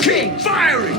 King, firing!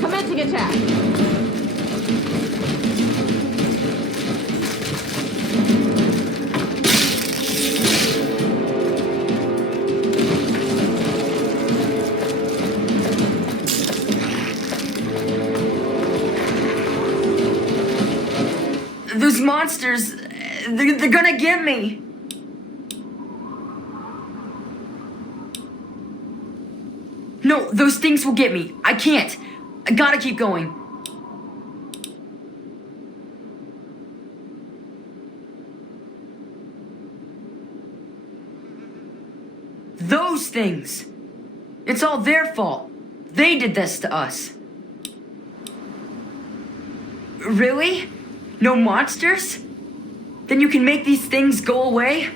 Commencing attack. Those monsters, they're gonna get me. No, those things will get me. I can't. I gotta keep going. Those things. It's all their fault. They did this to us. Really? No monsters? Then you can make these things go away?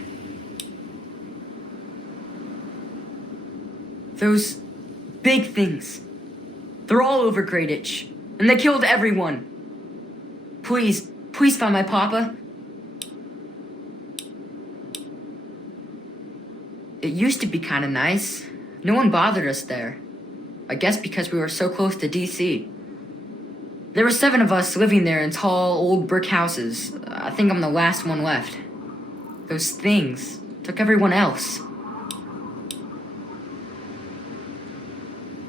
Those big things. They're all over Greyditch, and they killed everyone. Please, please find my papa. It used to be kind of nice. No one bothered us there. I guess because we were so close to DC. There were 7 of us living there in tall, old brick houses. I think I'm the last one left. Those things took everyone else.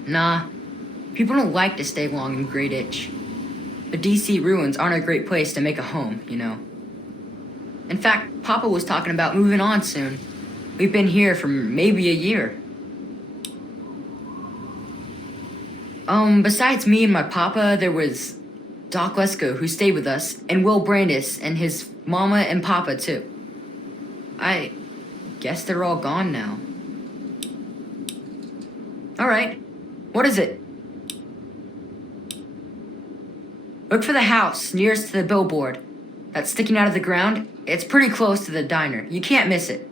Nah, people don't like to stay long in Greyditch. The DC ruins aren't a great place to make a home, you know. In fact, Papa was talking about moving on soon. We've been here for maybe a year. Besides me and my papa, there was Doc Lesko, who stayed with us, and Will Brandis and his mama and papa, too. I guess they're all gone now. Alright, what is it? Look for the house nearest to the billboard. That's sticking out of the ground. It's pretty close to the diner. You can't miss it.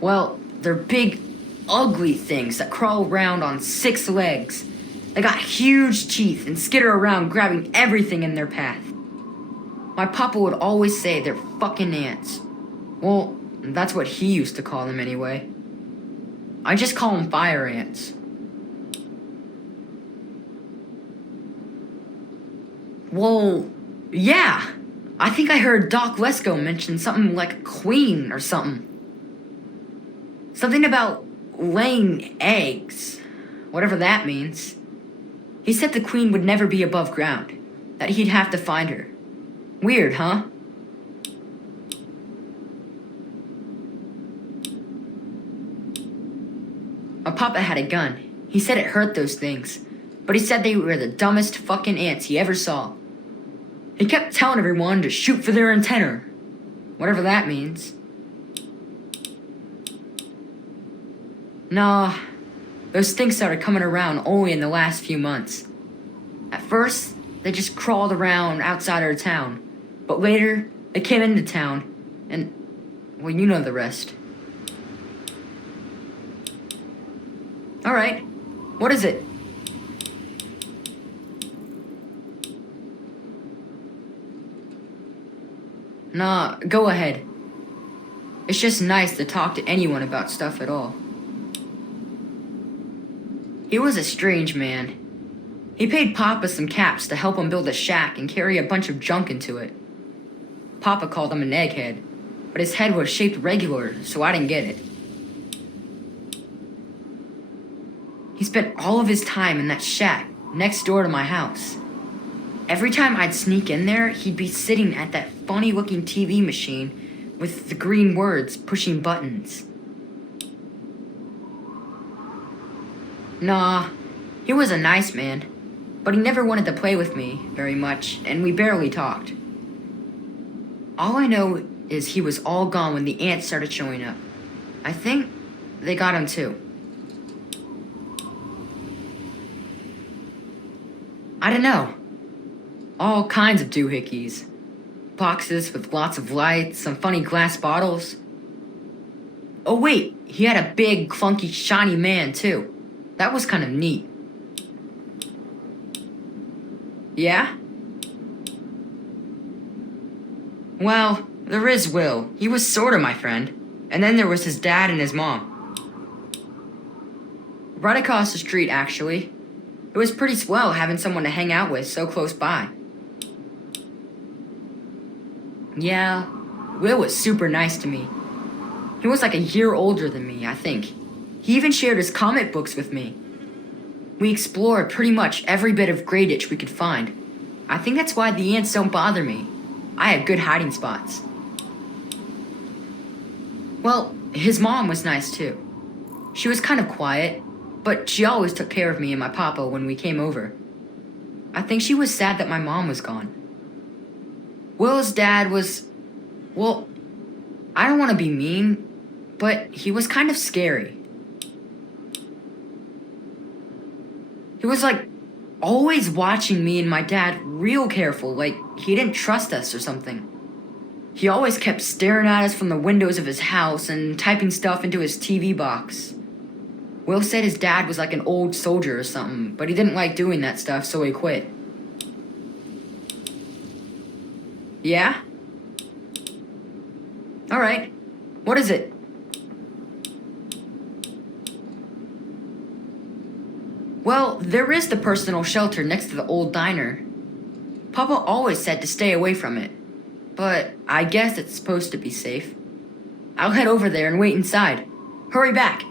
Well, they're big, ugly things that crawl around on 6 legs. They got huge teeth and skitter around grabbing everything in their path. My papa would always say they're fucking ants. Well, that's what he used to call them anyway. I just call them fire ants. Well, yeah. I think I heard Doc Lesko mention something like a queen or something. Something about laying eggs. Whatever that means. He said the queen would never be above ground. That he'd have to find her. Weird, huh? My papa had a gun. He said it hurt those things. But he said they were the dumbest fucking ants he ever saw. He kept telling everyone to shoot for their antenna. Whatever that means. Nah, those things started coming around only in the last few months. At first, they just crawled around outside our town. But later, they came into town, and, well, you know the rest. Alright, what is it? Nah, go ahead. It's just nice to talk to anyone about stuff at all. He was a strange man. He paid Papa some caps to help him build a shack and carry a bunch of junk into it. Papa called him an egghead, but his head was shaped regular, so I didn't get it. He spent all of his time in that shack next door to my house. Every time I'd sneak in there, he'd be sitting at that funny-looking TV machine with the green words pushing buttons. Nah, he was a nice man, but he never wanted to play with me very much, and we barely talked. All I know is he was all gone when the ants started showing up. I think they got him too. I don't know. All kinds of doohickeys. Boxes with lots of lights, some funny glass bottles. Oh wait, he had a big, clunky, shiny man too. That was kind of neat. Yeah? Well, there is Will. He was sorta my friend. And then there was his dad and his mom. Right across the street, actually. It was pretty swell having someone to hang out with so close by. Yeah, Will was super nice to me. He was like a year older than me, I think. He even shared his comic books with me. We explored pretty much every bit of Grey Ditch we could find. I think that's why the ants don't bother me. I had good hiding spots. Well, his mom was nice too. She was kind of quiet, but she always took care of me and my papa when we came over. I think she was sad that my mom was gone. Will's dad was, well, I don't want to be mean, but he was kind of scary. He was like always watching me and my dad real careful, like he didn't trust us or something. He always kept staring at us from the windows of his house and typing stuff into his TV box. Will said his dad was like an old soldier or something, but he didn't like doing that stuff, so he quit. Yeah? Alright. What is it? Well, there is the personal shelter next to the old diner. Papa always said to stay away from it, but I guess it's supposed to be safe. I'll head over there and wait inside. Hurry back!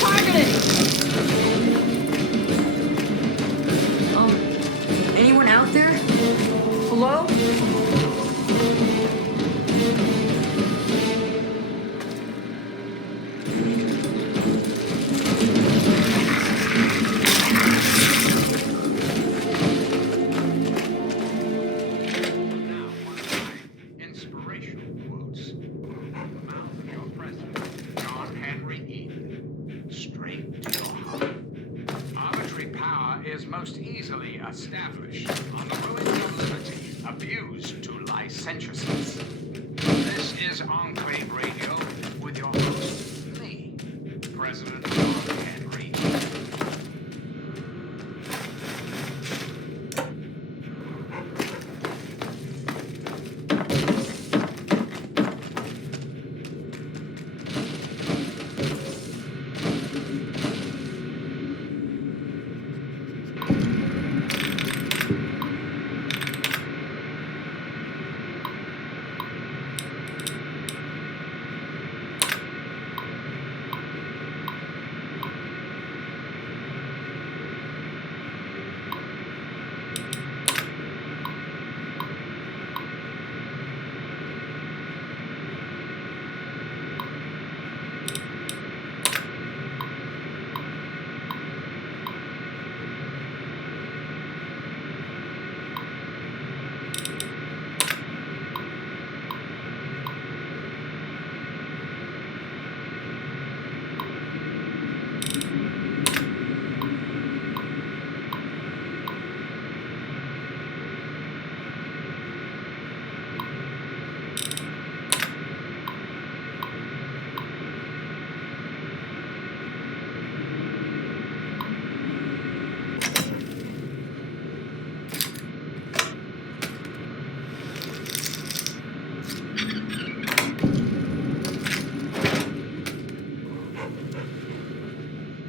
Targeted! Anyone out there? Hello? Most easily established on the ruins of liberty, abused to licentiousness. This is Enclave Radio with your host, me, President John Henry.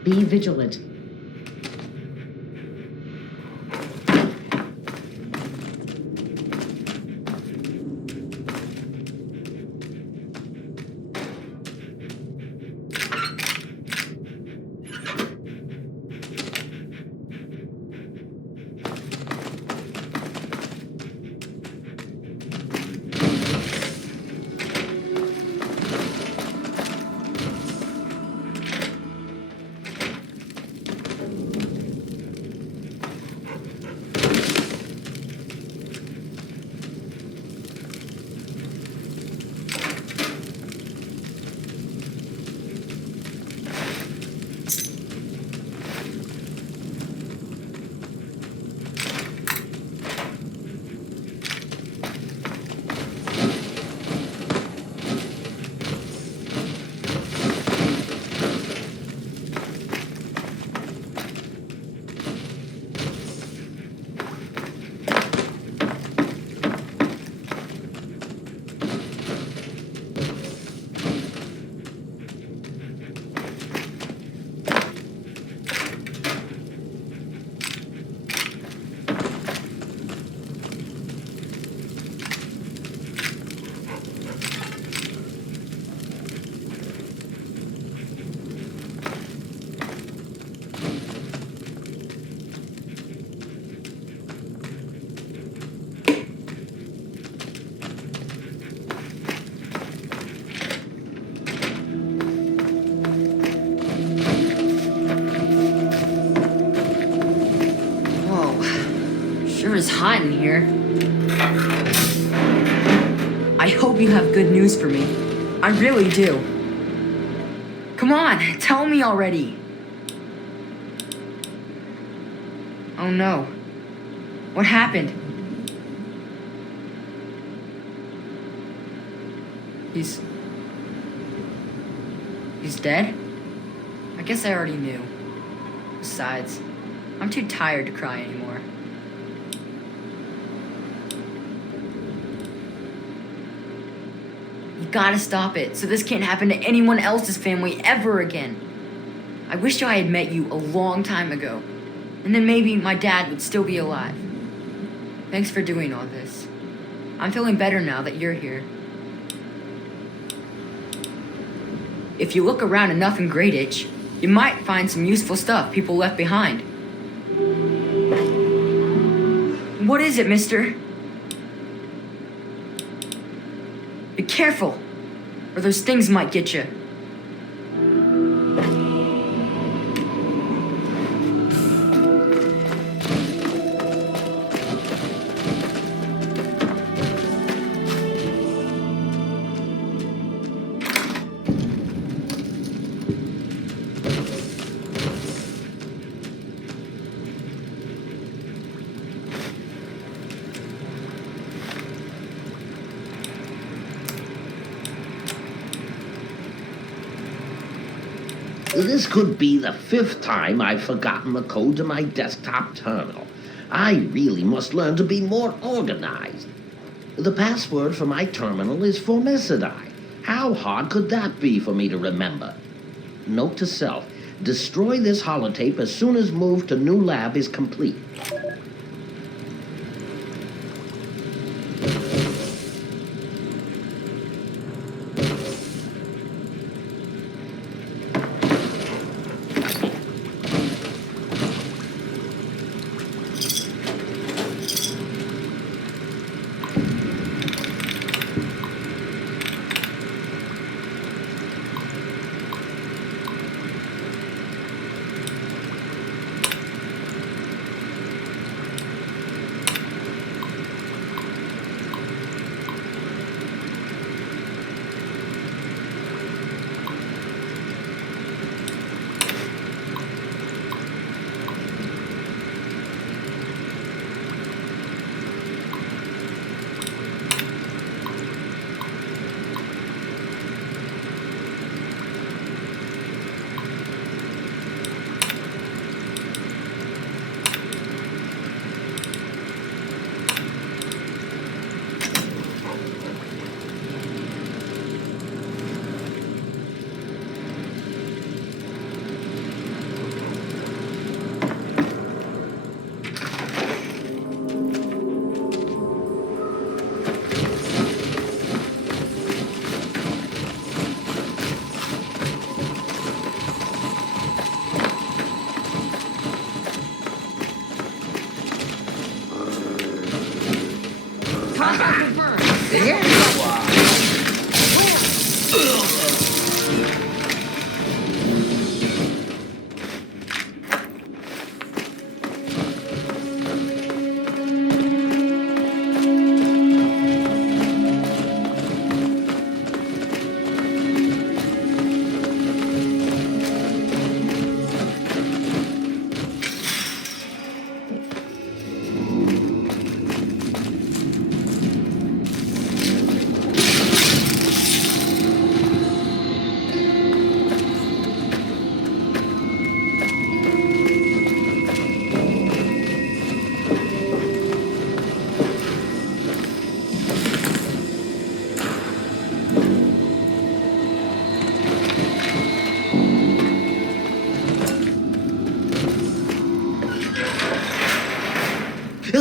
Be vigilant. Sure is hot in here. I hope you have good news for me. I really do. Come on, tell me already. Oh no. What happened? He's dead? I guess I already knew. Besides, I'm too tired to cry anymore. You gotta stop it, so this can't happen to anyone else's family ever again. I wish I had met you a long time ago, and then maybe my dad would still be alive. Thanks for doing all this. I'm feeling better now that you're here. If you look around enough in Greatitch, you might find some useful stuff people left behind. What is it, mister? Be careful, or those things might get you. This could be the 5th time I've forgotten the code to my desktop terminal. I really must learn to be more organized. The password for my terminal is Formicidae. How hard could that be for me to remember? Note to self, destroy this holotape as soon as move to new lab is complete.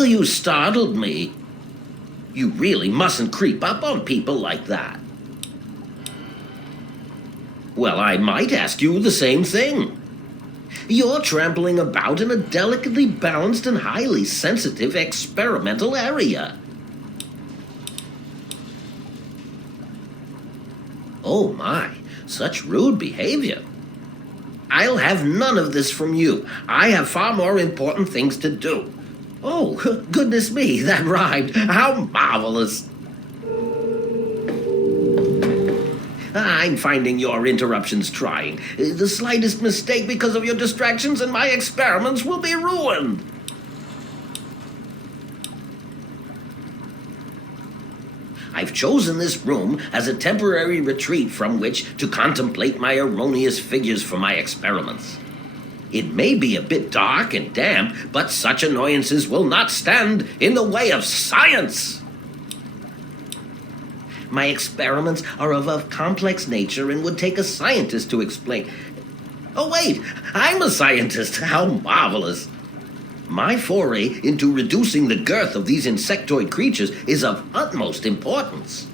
You startled me. You really mustn't creep up on people like that. Well, I might ask you the same thing. You're trampling about in a delicately balanced and highly sensitive experimental area. Oh my, such rude behavior. I'll have none of this from you. I have far more important things to do. Oh, goodness me, that rhymed. How marvelous. I'm finding your interruptions trying. The slightest mistake because of your distractions and my experiments will be ruined. I've chosen this room as a temporary retreat from which to contemplate my erroneous figures for my experiments. It may be a bit dark and damp, but such annoyances will not stand in the way of science. My experiments are of a complex nature and would take a scientist to explain. Oh, wait, I'm a scientist. How marvelous. My foray into reducing the girth of these insectoid creatures is of utmost importance.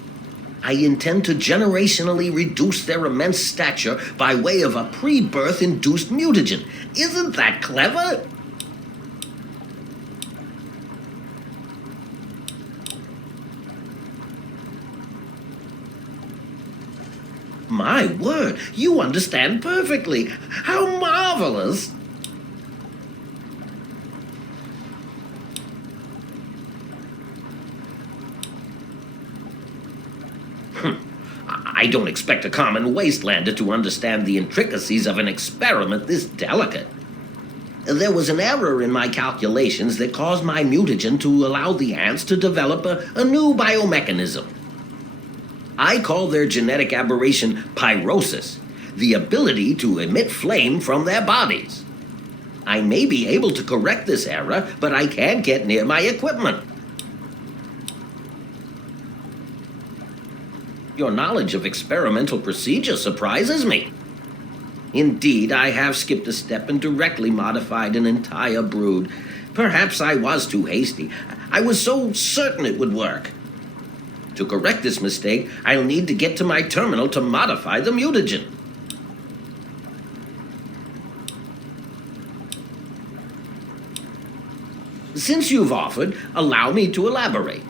I intend to generationally reduce their immense stature by way of a pre-birth induced mutagen. Isn't that clever? My word, you understand perfectly. How marvelous! I don't expect a common wastelander to understand the intricacies of an experiment this delicate. There was an error in my calculations that caused my mutagen to allow the ants to develop a new biomechanism. I call their genetic aberration pyrosis, the ability to emit flame from their bodies. I may be able to correct this error, but I can't get near my equipment. Your knowledge of experimental procedure surprises me. Indeed, I have skipped a step and directly modified an entire brood. Perhaps I was too hasty. I was so certain it would work. To correct this mistake, I'll need to get to my terminal to modify the mutagen. Since you've offered, allow me to elaborate.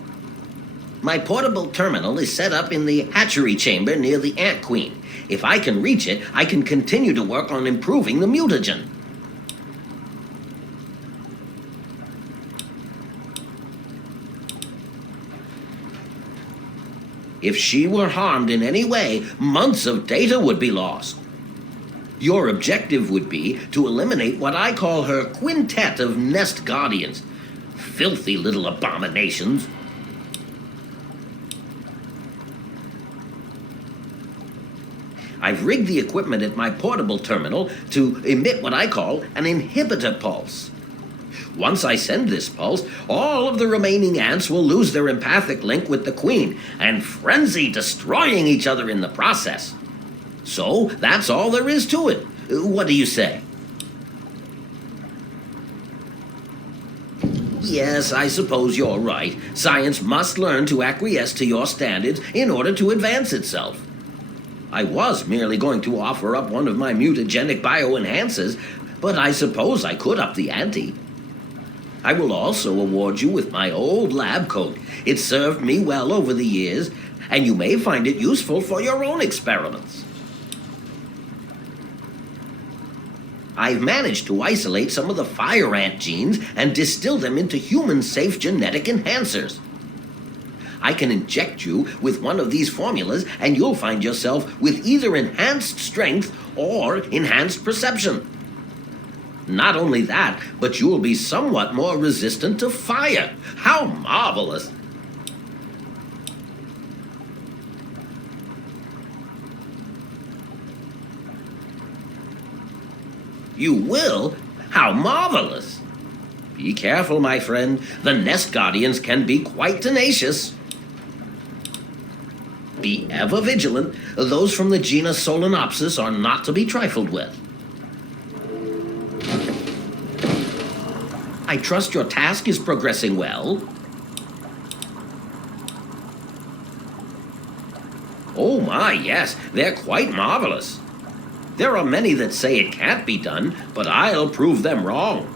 My portable terminal is set up in the hatchery chamber near the ant queen. If I can reach it, I can continue to work on improving the mutagen. If she were harmed in any way, months of data would be lost. Your objective would be to eliminate what I call her quintet of nest guardians. Filthy little abominations. I've rigged the equipment at my portable terminal to emit what I call an inhibitor pulse. Once I send this pulse, all of the remaining ants will lose their empathic link with the queen and frenzy, destroying each other in the process. So that's all there is to it. What do you say? Yes, I suppose you're right. Science must learn to acquiesce to your standards in order to advance itself. I was merely going to offer up one of my mutagenic bioenhancers, but I suppose I could up the ante. I will also award you with my old lab coat. It served me well over the years, and you may find it useful for your own experiments. I've managed to isolate some of the fire ant genes and distill them into human-safe genetic enhancers. I can inject you with one of these formulas, and you'll find yourself with either enhanced strength or enhanced perception. Not only that, but you'll be somewhat more resistant to fire. How marvelous! You will? How marvelous! Be careful, my friend. The nest guardians can be quite tenacious. Be ever vigilant. Those from the genus Solenopsis are not to be trifled with. I I trust your task is progressing well. Oh my, yes, they're quite marvelous. There are many that say it can't be done, but I'll prove them wrong.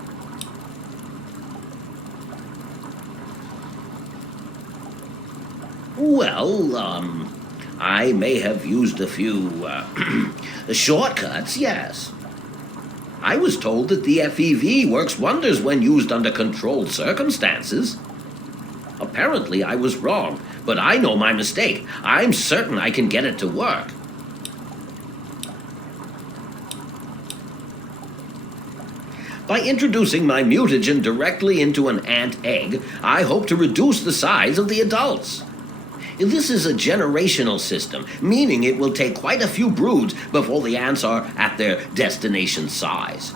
Well, I may have used a few, shortcuts, yes. I was told that the FEV works wonders when used under controlled circumstances. Apparently I was wrong, but I know my mistake. I'm certain I can get it to work. By introducing my mutagen directly into an ant egg, I hope to reduce the size of the adults. This is a generational system, meaning it will take quite a few broods before the ants are at their destination size.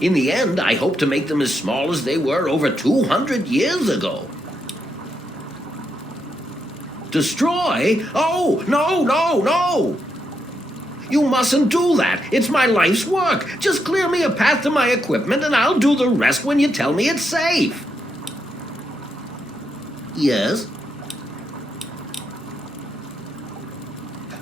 In the end, I hope to make them as small as they were over 200 years ago. Destroy? Oh, no, no, no! You mustn't do that. It's my life's work. Just clear me a path to my equipment and I'll do the rest when you tell me it's safe. Yes?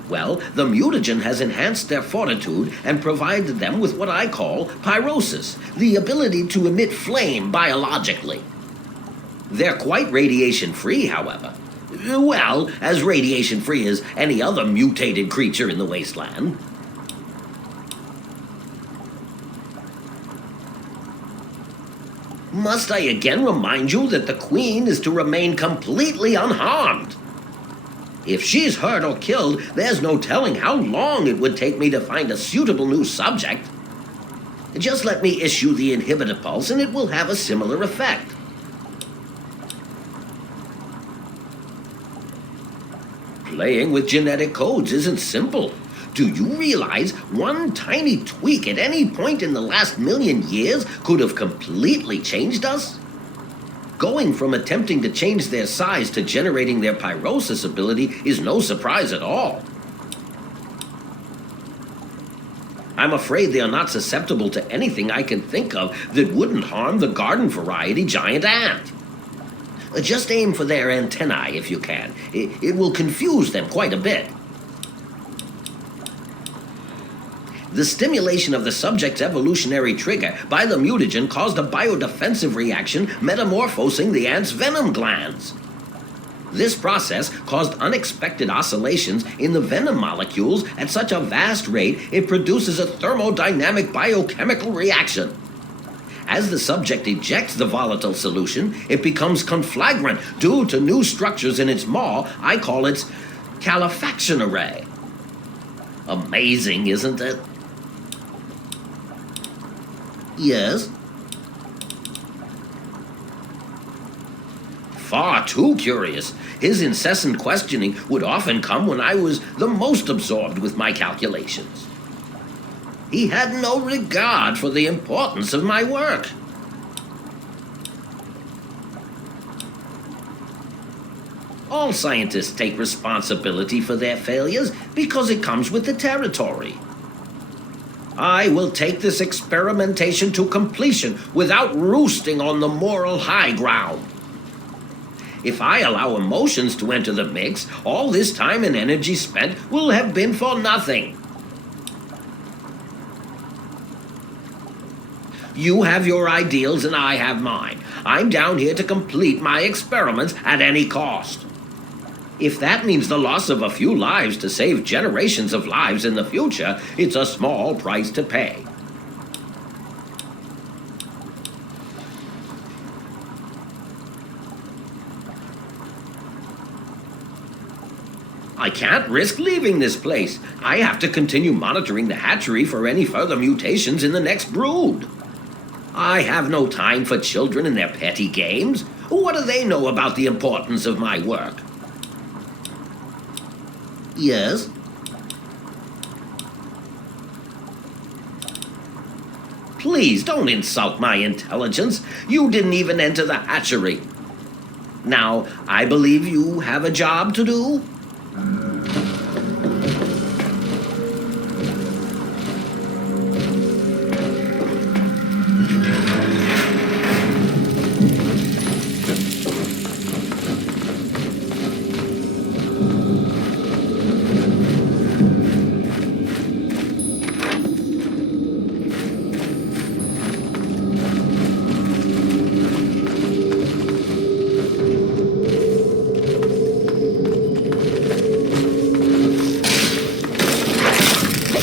Well, the mutagen has enhanced their fortitude and provided them with what I call pyrosis, the ability to emit flame biologically. They're quite radiation-free, however. Well, as radiation-free as any other mutated creature in the wasteland. Must I again remind you that the Queen is to remain completely unharmed? If she's hurt or killed, there's no telling how long it would take me to find a suitable new subject. Just let me issue the inhibitor pulse and it will have a similar effect. Playing with genetic codes isn't simple. Do you realize one tiny tweak at any point in the last million years could have completely changed us? Going from attempting to change their size to generating their pyrosis ability is no surprise at all. I'm afraid they are not susceptible to anything I can think of that wouldn't harm the garden variety giant ant. Just aim for their antennae if you can. It will confuse them quite a bit. The stimulation of the subject's evolutionary trigger by the mutagen caused a biodefensive reaction metamorphosing the ant's venom glands. This process caused unexpected oscillations in the venom molecules at such a vast rate it produces a thermodynamic biochemical reaction. As the subject ejects the volatile solution, it becomes conflagrant due to new structures in its maw. I call its calefaction array. Amazing, isn't it? Yes? Far too curious. His incessant questioning would often come when I was the most absorbed with my calculations. He had no regard for the importance of my work. All scientists take responsibility for their failures because it comes with the territory. I will take this experimentation to completion without roosting on the moral high ground. If I allow emotions to enter the mix, all this time and energy spent will have been for nothing. You have your ideals and I have mine. I'm down here to complete my experiments at any cost. If that means the loss of a few lives to save generations of lives in the future, it's a small price to pay. I can't risk leaving this place. I have to continue monitoring the hatchery for any further mutations in the next brood. I have no time for children and their petty games. What do they know about the importance of my work? Yes? Please don't insult my intelligence. You didn't even enter the hatchery. Now, I believe you have a job to do?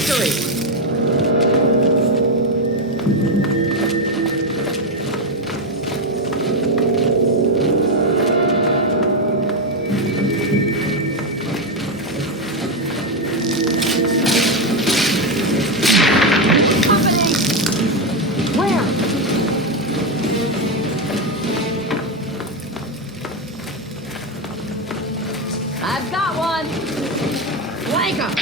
victory! I've got one! Like 'em!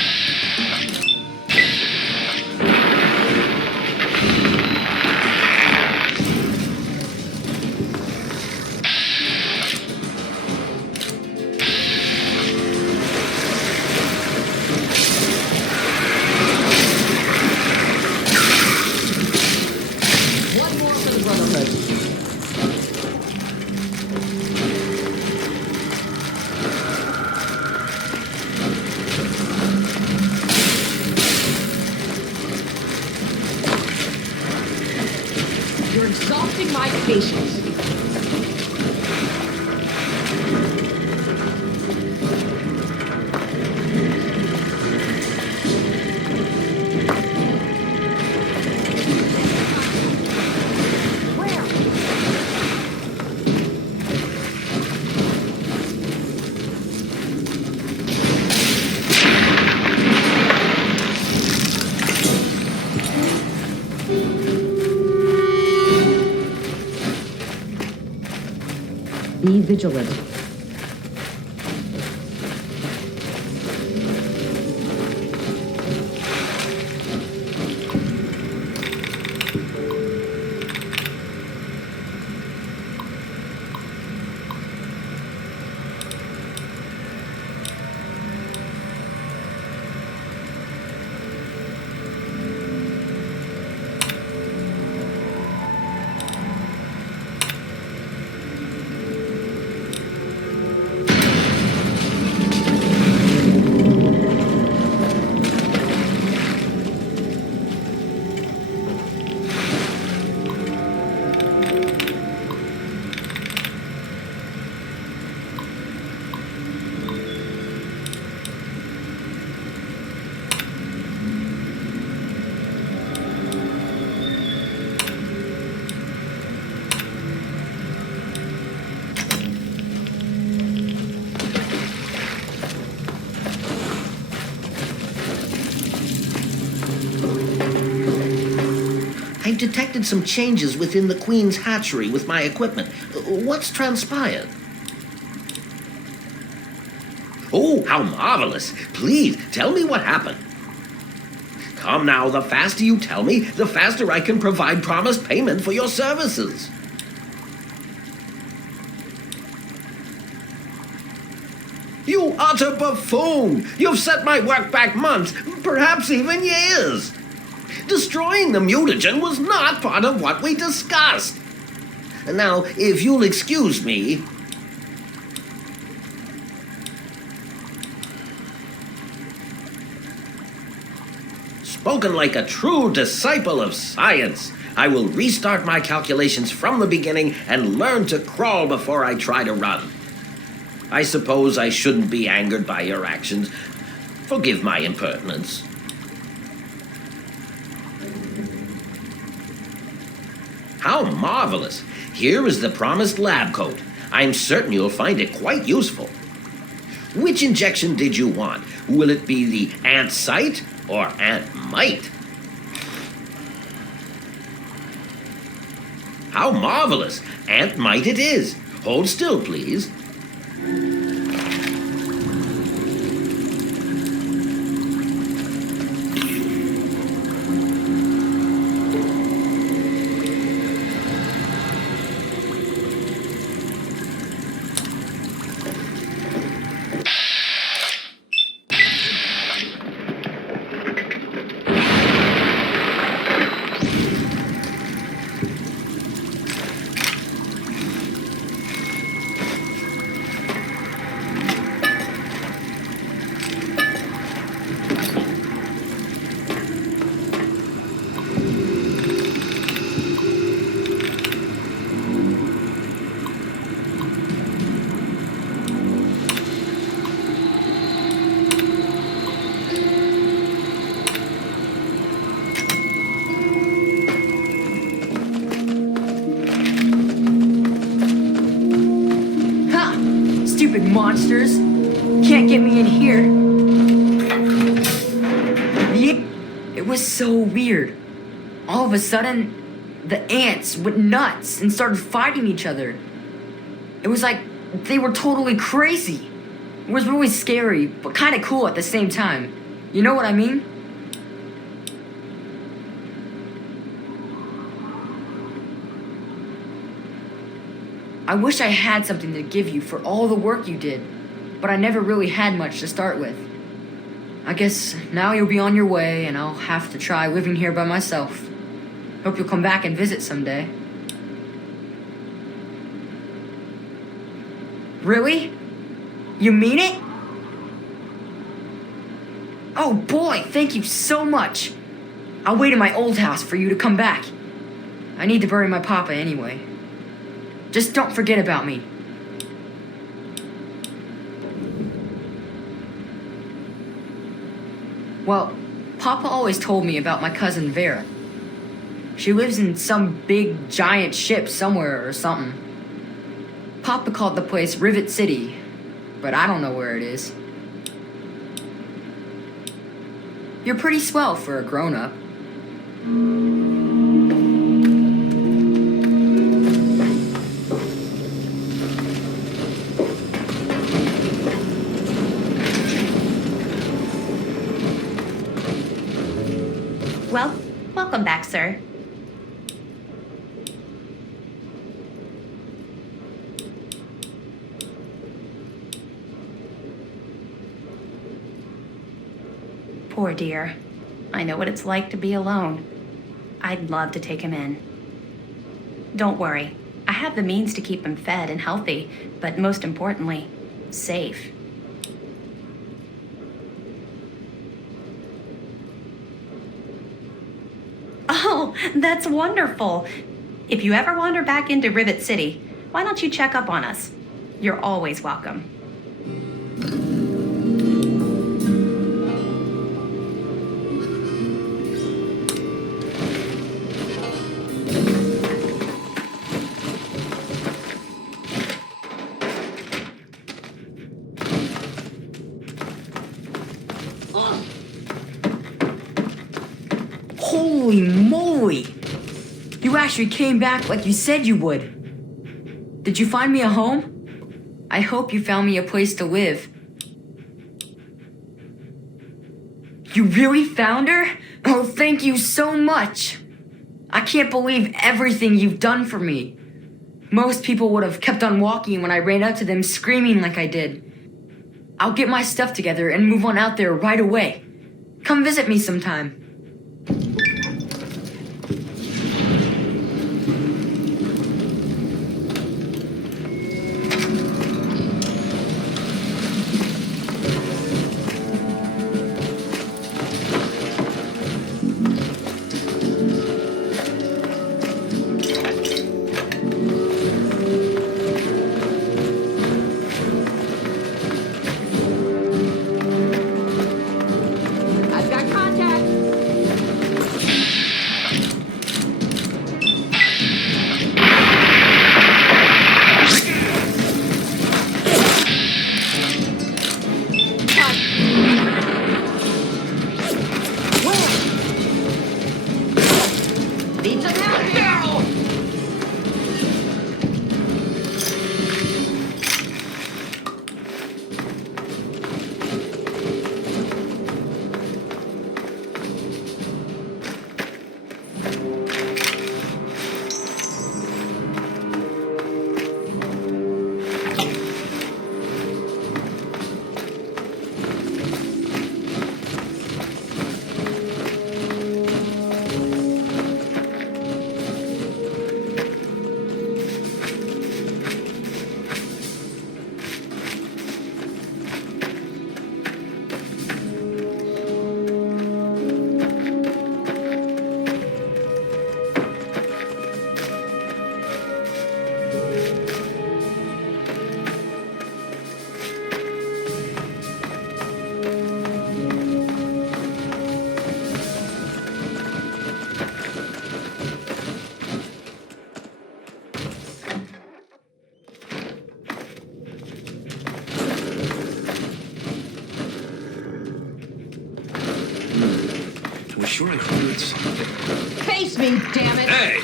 One more for the Brotherhood. You're exhausting my patience. Where? Be vigilant. I've detected some changes within the Queen's hatchery with my equipment. What's transpired? Oh, how marvelous! Please, tell me what happened. Come now, the faster you tell me, the faster I can provide promised payment for your services. You utter buffoon! You've set my work back months, perhaps even years. Destroying the mutagen was not part of what we discussed. And now, if you'll excuse me... Spoken like a true disciple of science, I will restart my calculations from the beginning and learn to crawl before I try to run. I suppose I shouldn't be angered by your actions. Forgive my impertinence. How marvelous! Here is the promised lab coat. I'm certain you'll find it quite useful. Which injection did you want? Will it be the ant sight or ant mite? How marvelous! Ant mite it is. Hold still, please. monsters. Can't get me in here. It was so weird. All of a sudden, the ants went nuts and started fighting each other. It was like they were totally crazy. It was really scary, but kind of cool at the same time. You know what I mean? I wish I had something to give you for all the work you did, but I never really had much to start with. I guess now you'll be on your way and I'll have to try living here by myself. Hope you'll come back and visit someday. Really? You mean it? Oh boy, thank you so much. I'll wait in my old house for you to come back. I need to bury my papa anyway. Just don't forget about me. Well, Papa always told me about my cousin Vera. She lives in some big giant ship somewhere or something. Papa called the place Rivet City, but I don't know where it is. You're pretty swell for a grown-up. Well, welcome back, sir. Poor dear. I know what it's like to be alone. I'd love to take him in. Don't worry. I have the means to keep him fed and healthy, but most importantly, safe. Oh, that's wonderful. If you ever wander back into Rivet City, why don't you check up on us? You're always welcome. Holy moly! You actually came back like you said you would. Did you find me a home? I hope you found me a place to live. You really found her? Oh, thank you so much. I can't believe everything you've done for me. Most people would have kept on walking when I ran up to them screaming like I did. I'll get my stuff together and move on out there right away. Come visit me sometime. I've got contact. sure I heard something. Face me, damn it! Hey!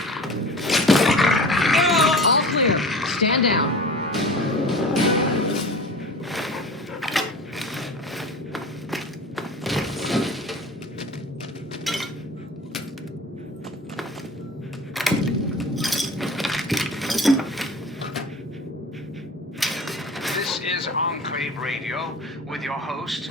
All clear. Stand down. This is Enclave Radio with your host.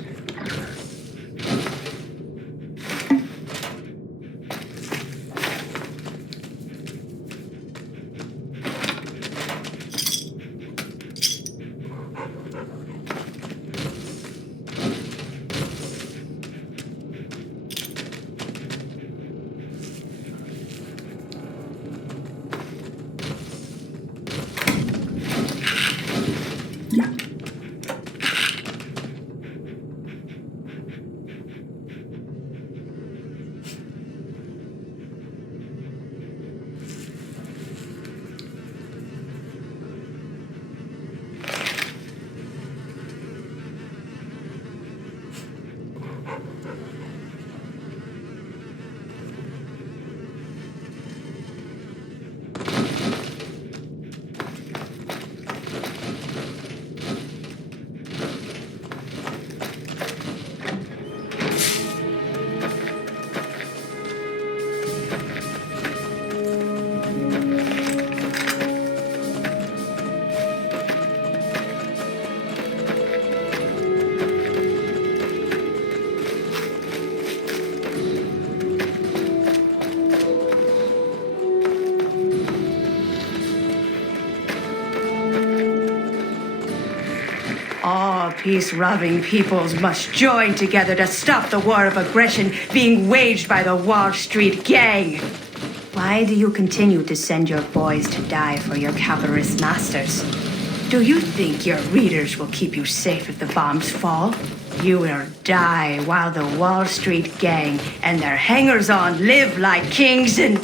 All peace-loving peoples must join together to stop the war of aggression being waged by the Wall Street Gang. Why do you continue to send your boys to die for your capitalist masters? Do you think your readers will keep you safe if the bombs fall? You will die while the Wall Street Gang and their hangers-on live like kings and...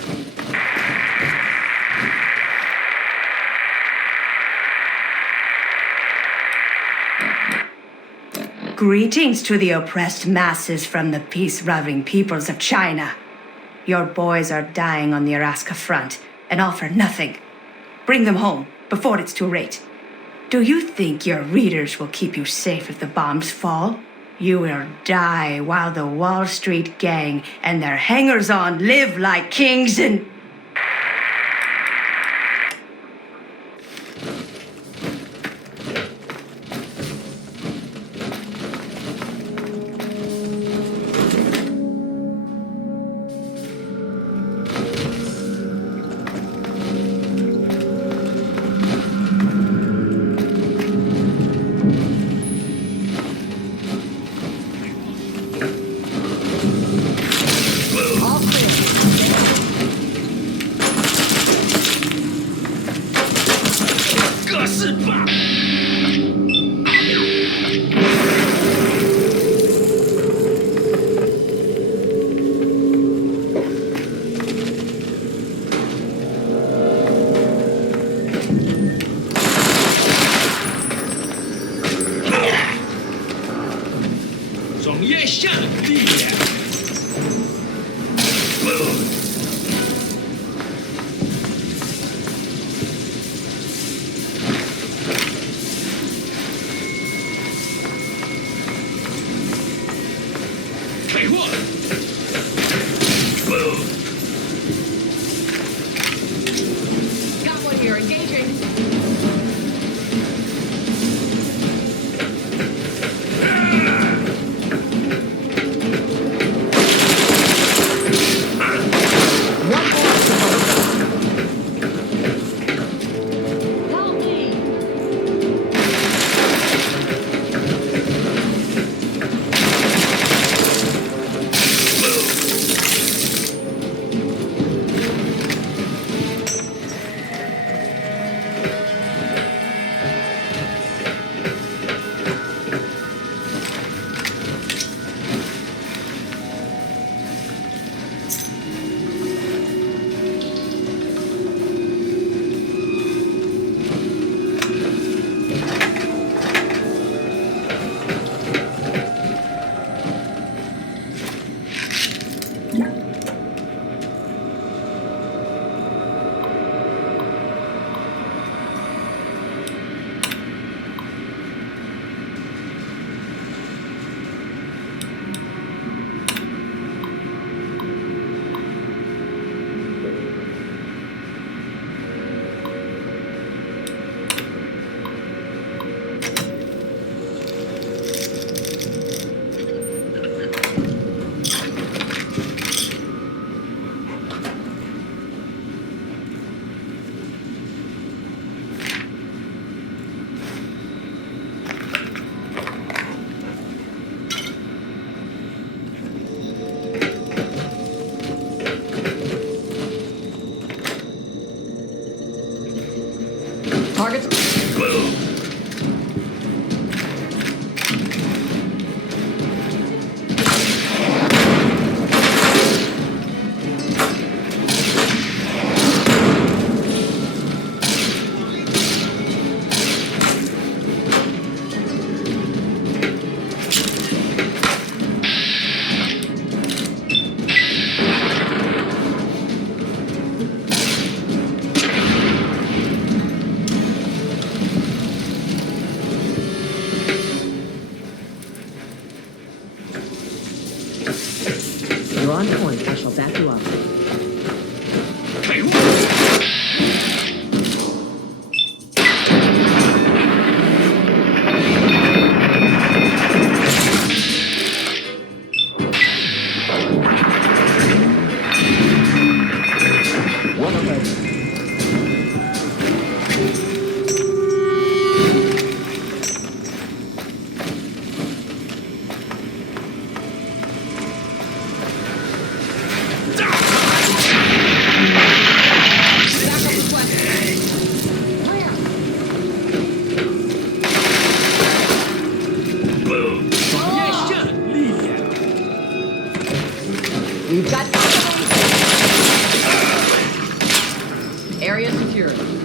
Greetings to the oppressed masses from the peace-loving peoples of China. Your boys are dying on the Alaska front, and all for nothing. Bring them home before it's too late. Do you think your readers will keep you safe if the bombs fall? You will die while the Wall Street Gang and their hangers-on live like kings and... here.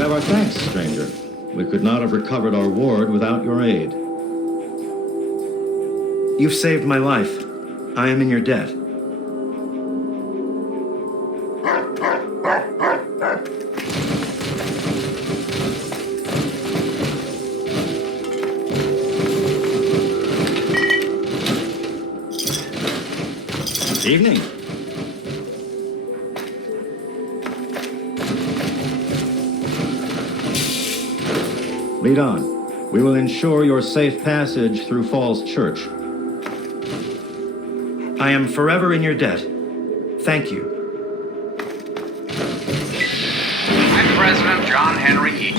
You have our thanks, stranger. We could not have recovered our ward without your aid. You've saved my life. I am in your debt. Evening. Lead on. We will ensure your safe passage through Falls Church. I am forever in your debt. Thank you. I'm President John Henry E.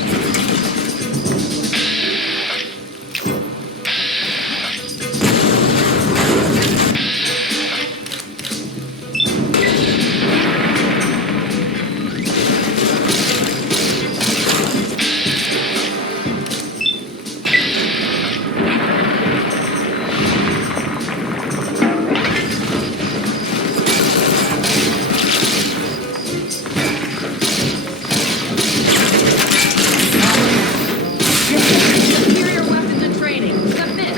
Superior weapons and training. Submit.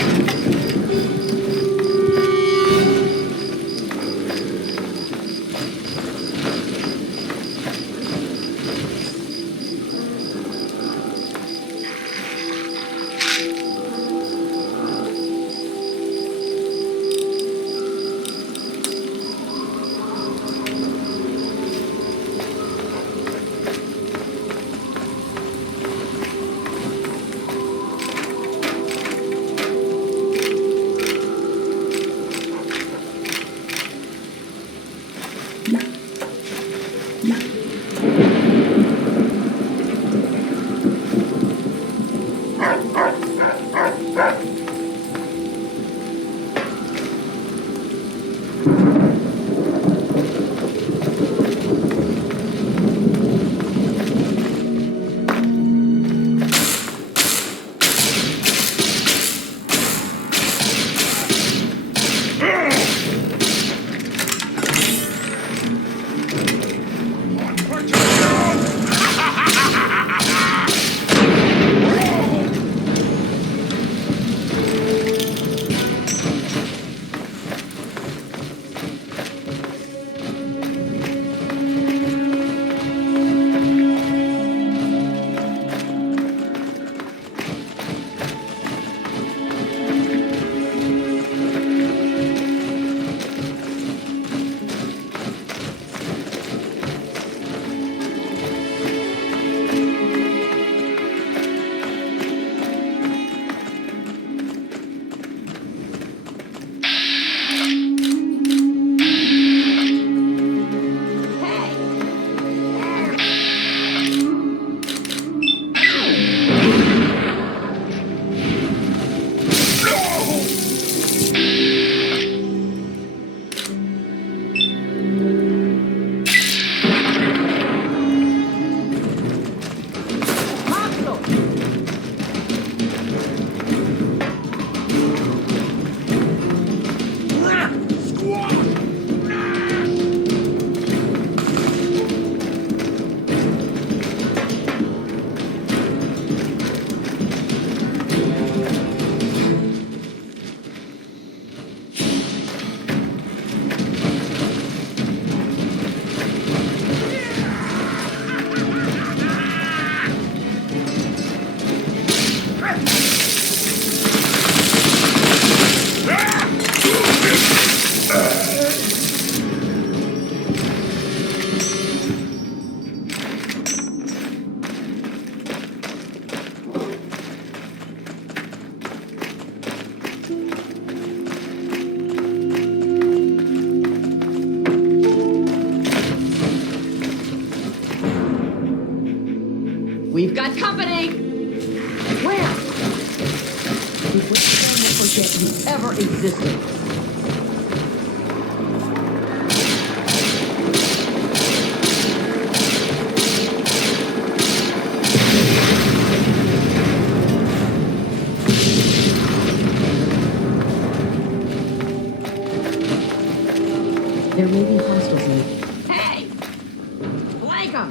We've got company! Where? Before you forget you ever existed. There may be hostiles in it. Hey! Blank 'em!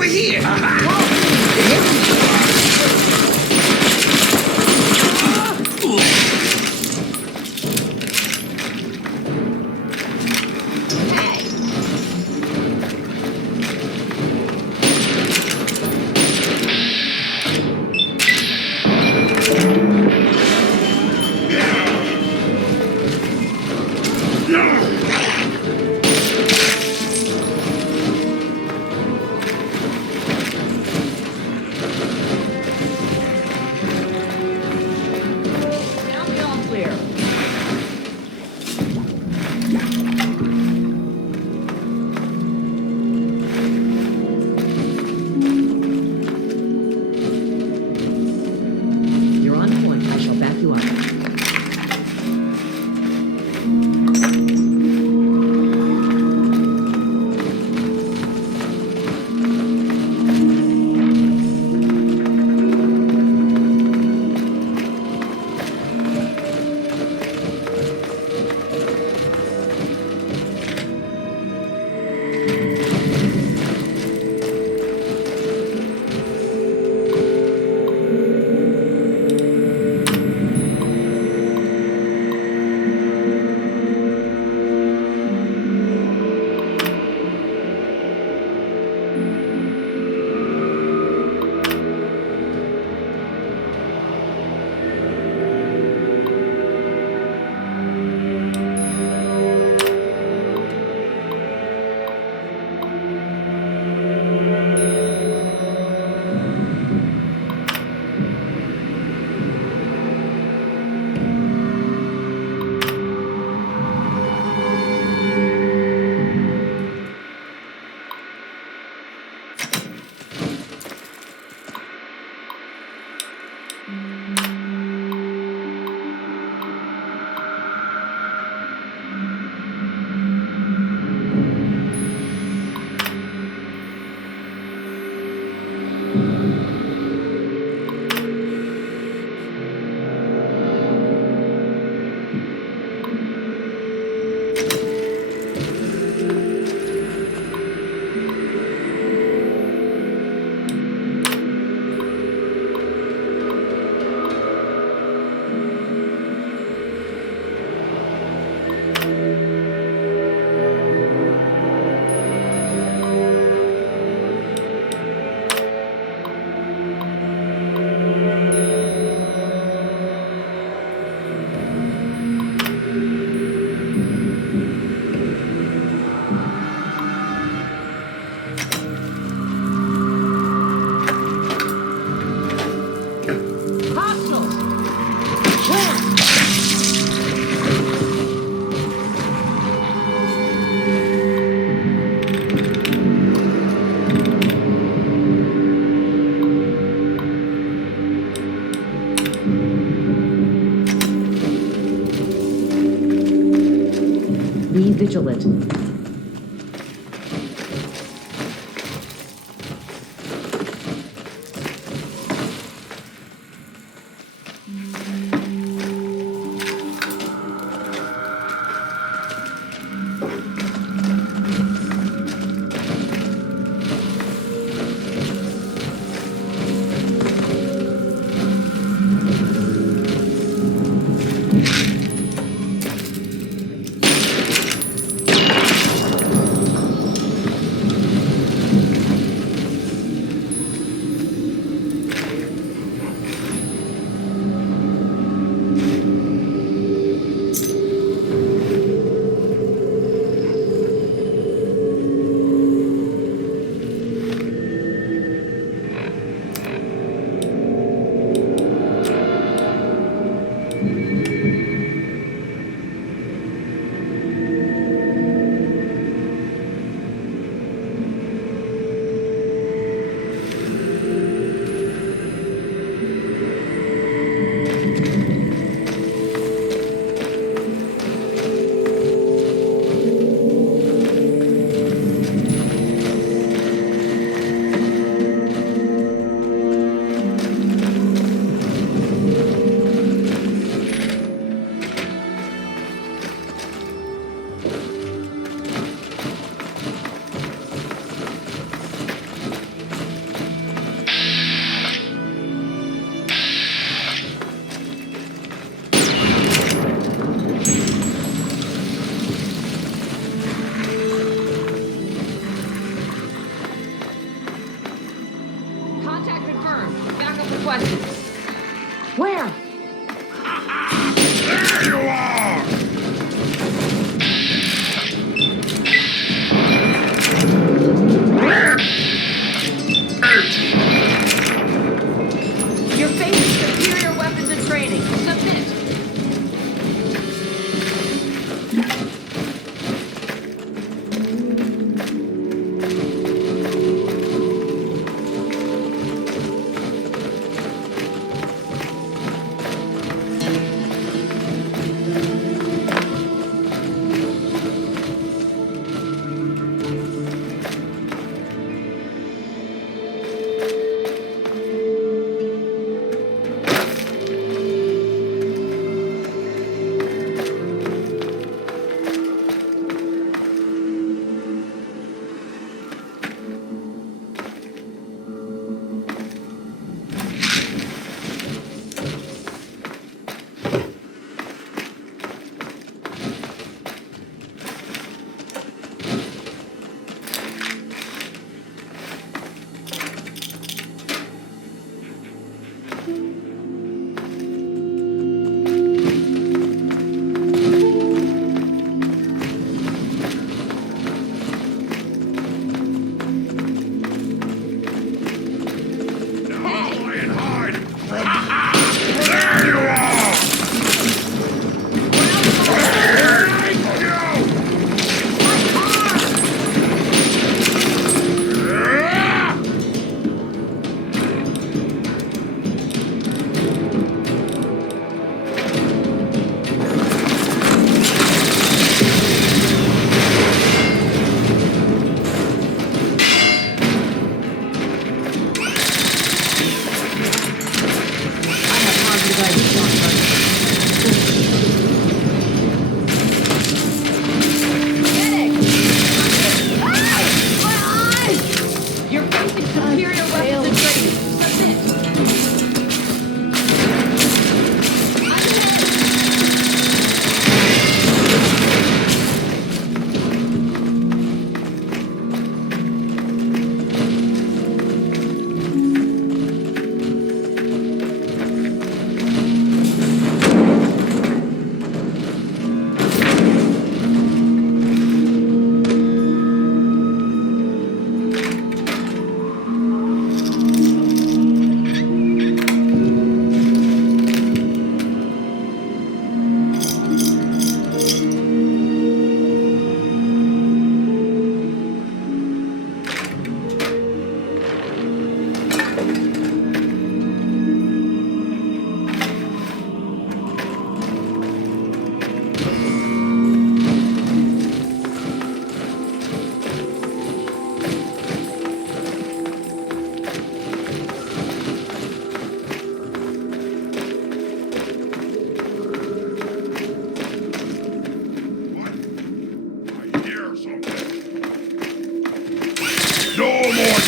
over here! Now we all clear. You're on point. I shall back you up. Be vigilant. There you are! You're facing superior weapons and training. Submit.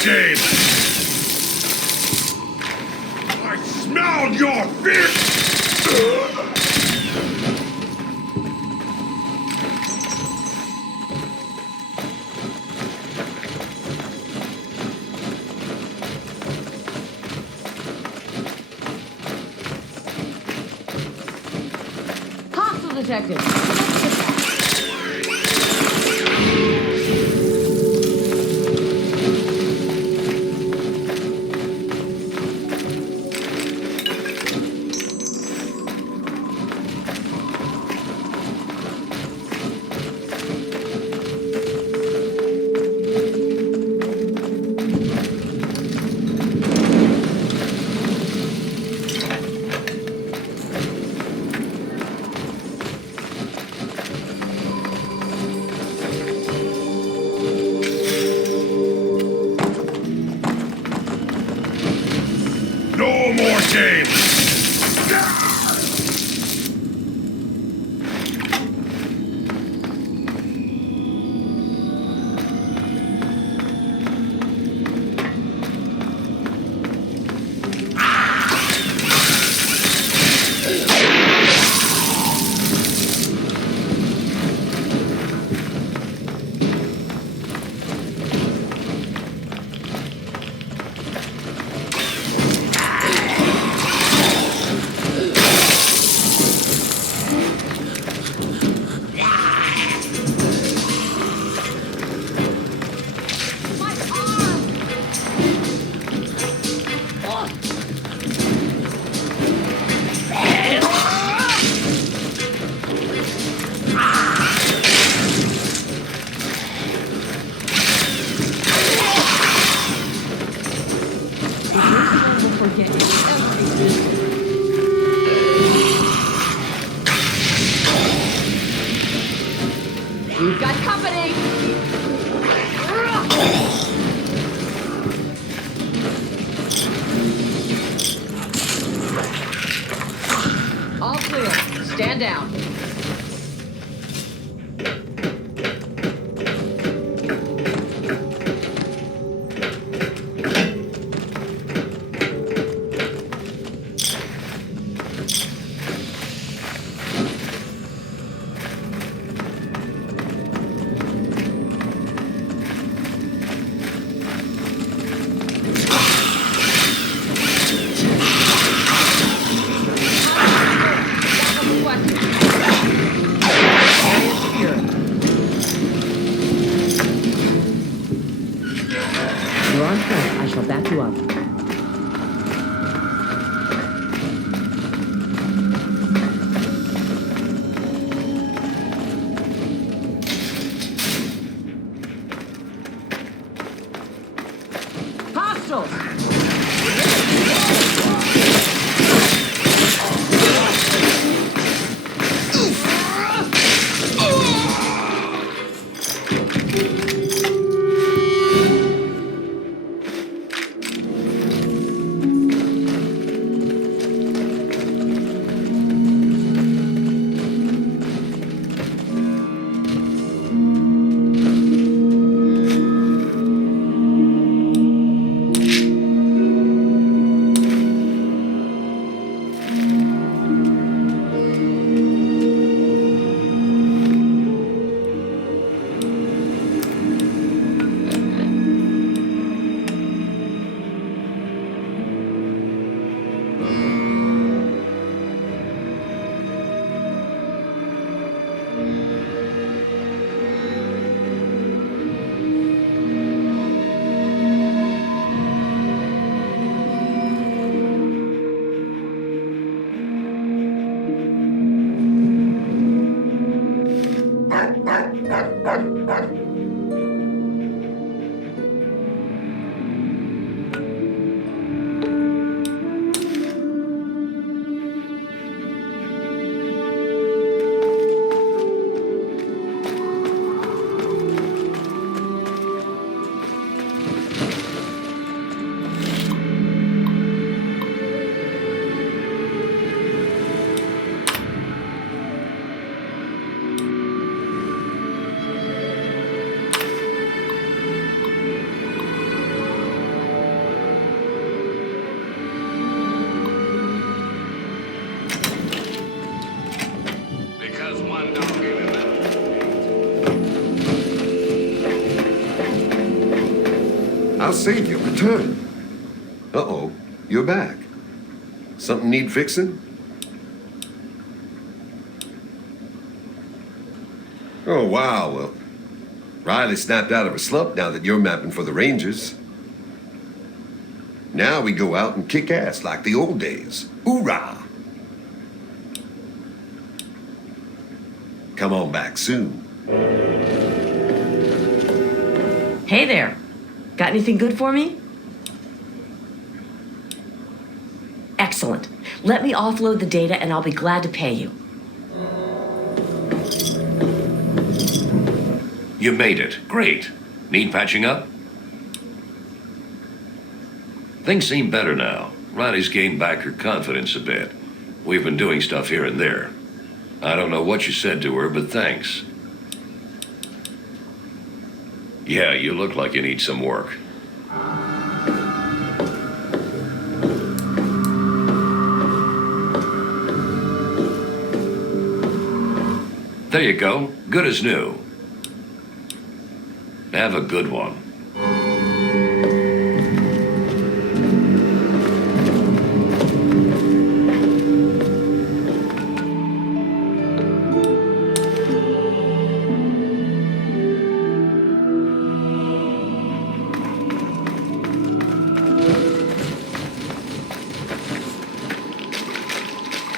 game! I smelled your fear! Hostile detected. clear. Stand down. You're on track. I shall back you up. Hostiles! I'll save you. Return. Uh-oh. You're back. Something need fixing? Oh, wow. Well, Riley snapped out of a slump now that you're mapping for the Rangers. Now we go out and kick ass like the old days. Hoorah! Come on back soon. Hey there. Got anything good for me? Excellent. Let me offload the data and I'll be glad to pay you. You made it. Great. Need patching up? Things seem better now. Riley's gained back her confidence a bit. We've been doing stuff here and there. I don't know what you said to her, but thanks. Yeah, you look like you need some work. There you go. Good as new. Have a good one.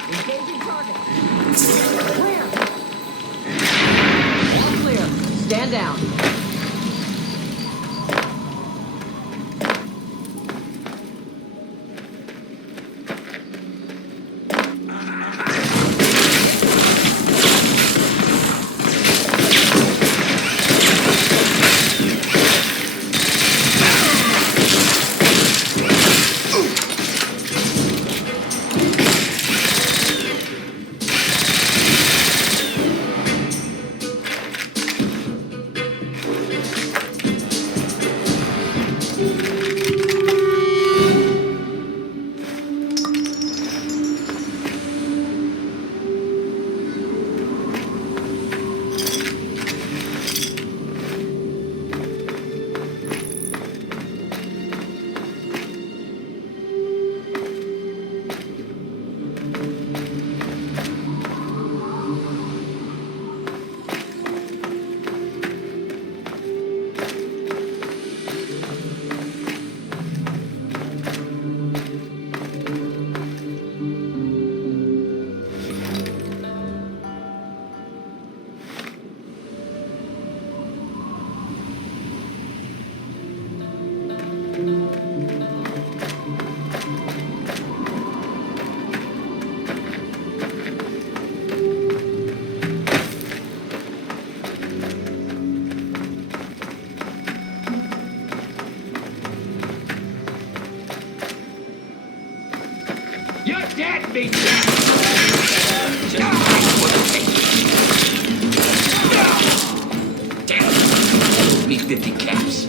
Engaging target. Clear. All clear. Stand down. me down! Just wait for the taking. Damn! Owes me 50 caps.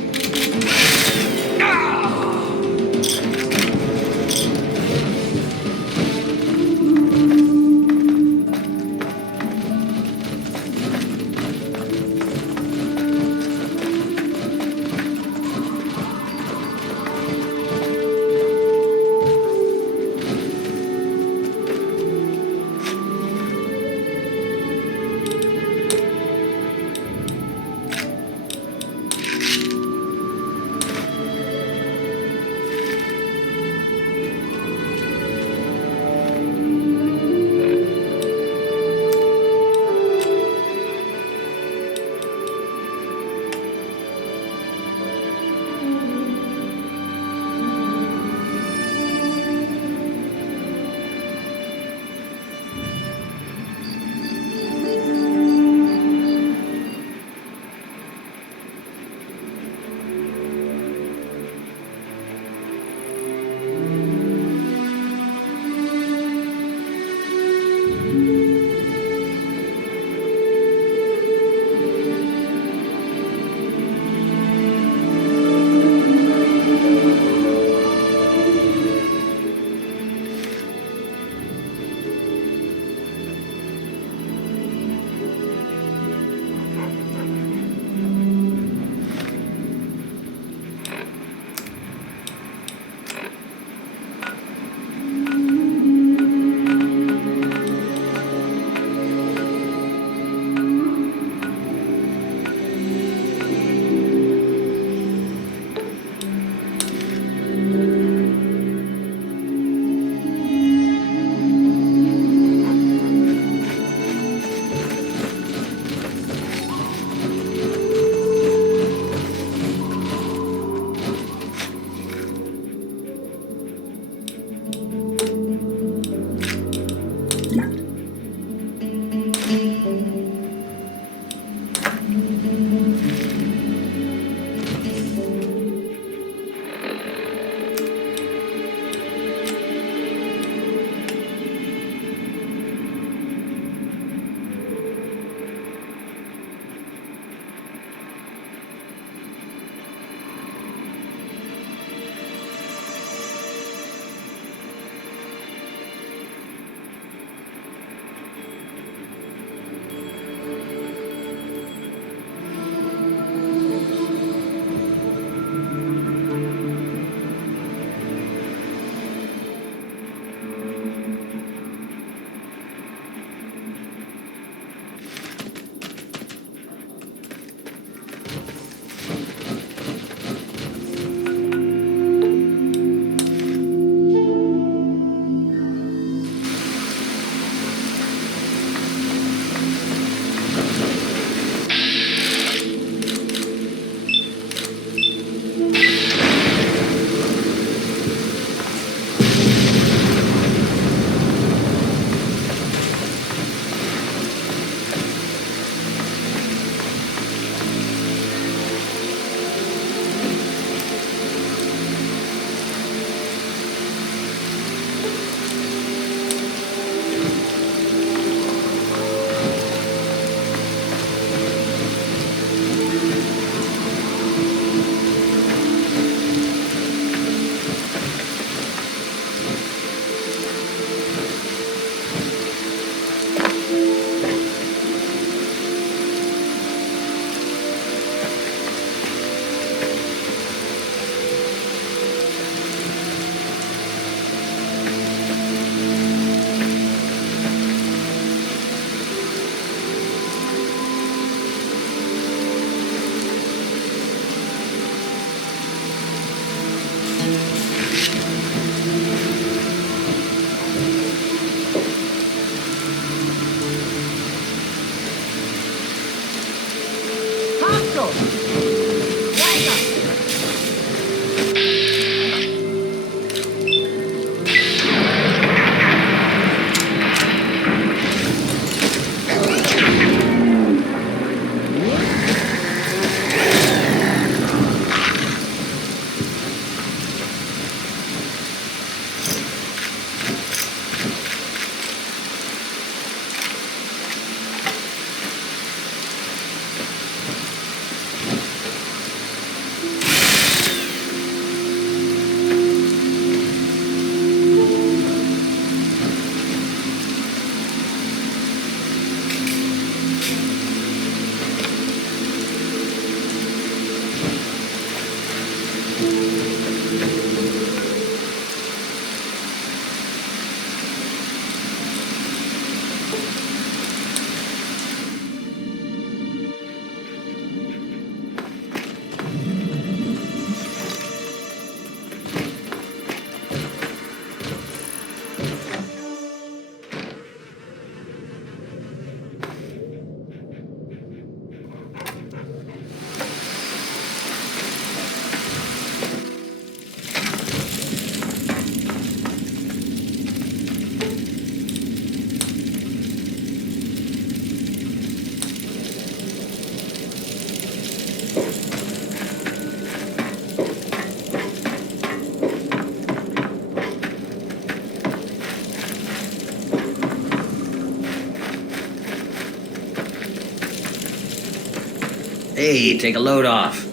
Hey, take a load off.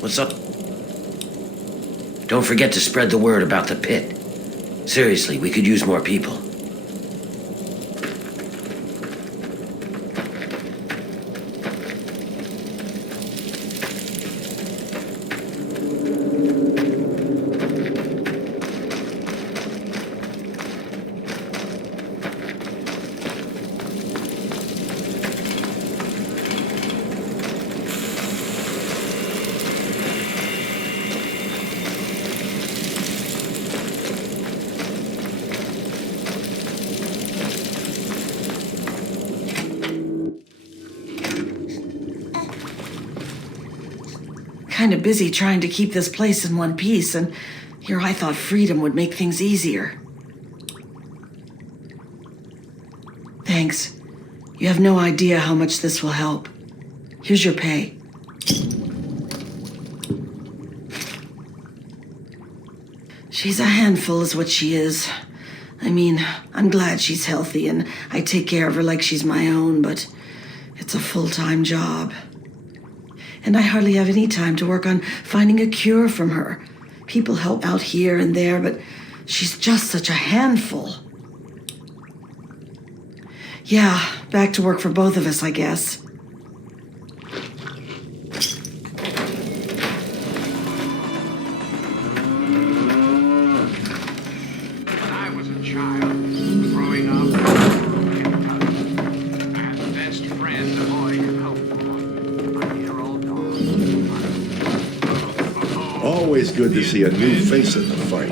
What's up? Don't forget to spread the word about the pit. Seriously, we could use more people. Kind of busy trying to keep this place in one piece, and here I thought freedom would make things easier. Thanks. You have no idea how much this will help. Here's your pay. She's a handful is what she is. I mean, I'm glad she's healthy and I take care of her like she's my own, but it's a full-time job. And I hardly have any time to work on finding a cure from her. People help out here and there, but she's just such a handful. Yeah, back to work for both of us, I guess. When I was a child, growing up, as best friend a boy can hope for, my dear old dog. Always good to see a new face at the fight.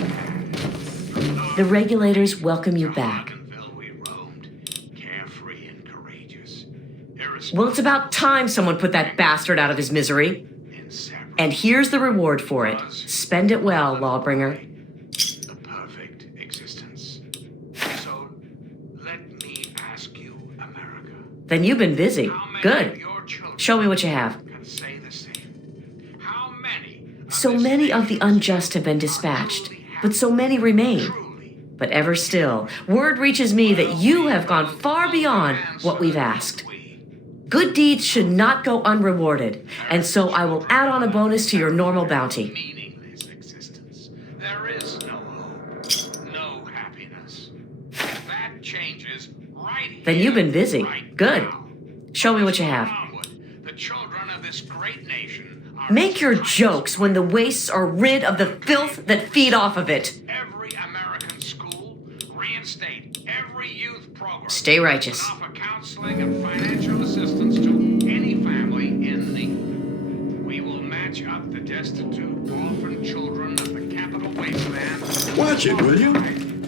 The regulators welcome you back. Well, it's about time someone put that bastard out of his misery. And here's the reward for it. Spend it well, Lawbringer. The perfect existence. So, let me ask you, America. Then you've been busy. Good. Show me what you have. Say the same. How many? So many of the unjust have been dispatched, but so many remain. But ever still, word reaches me that you have gone far beyond what we've asked. Good deeds should not go unrewarded, and so I will add on a bonus to your normal bounty. Meaningless existence. There is no hope, no happiness. That changes right here. Then you've been busy. Good. Show me what you have. The children of this great nation are Make your jokes when the wastes are rid of the filth that feed off of it. every American school, reinstate every youth program. Stay righteous. Offer counseling and financial assistance to any family in need. We will match up the destitute orphan children of the capital wasteland. Watch it, will you?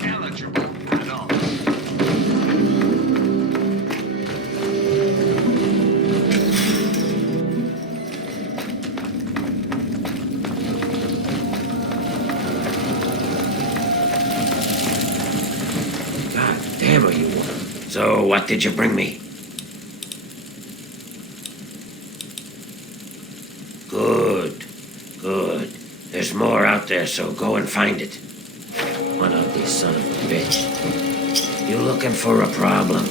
Eligible adults. God damn it, you woman. So, what did you bring me? Good. Good. There's more out there, so go and find it. One ugly son of a bitch. You looking for a problem?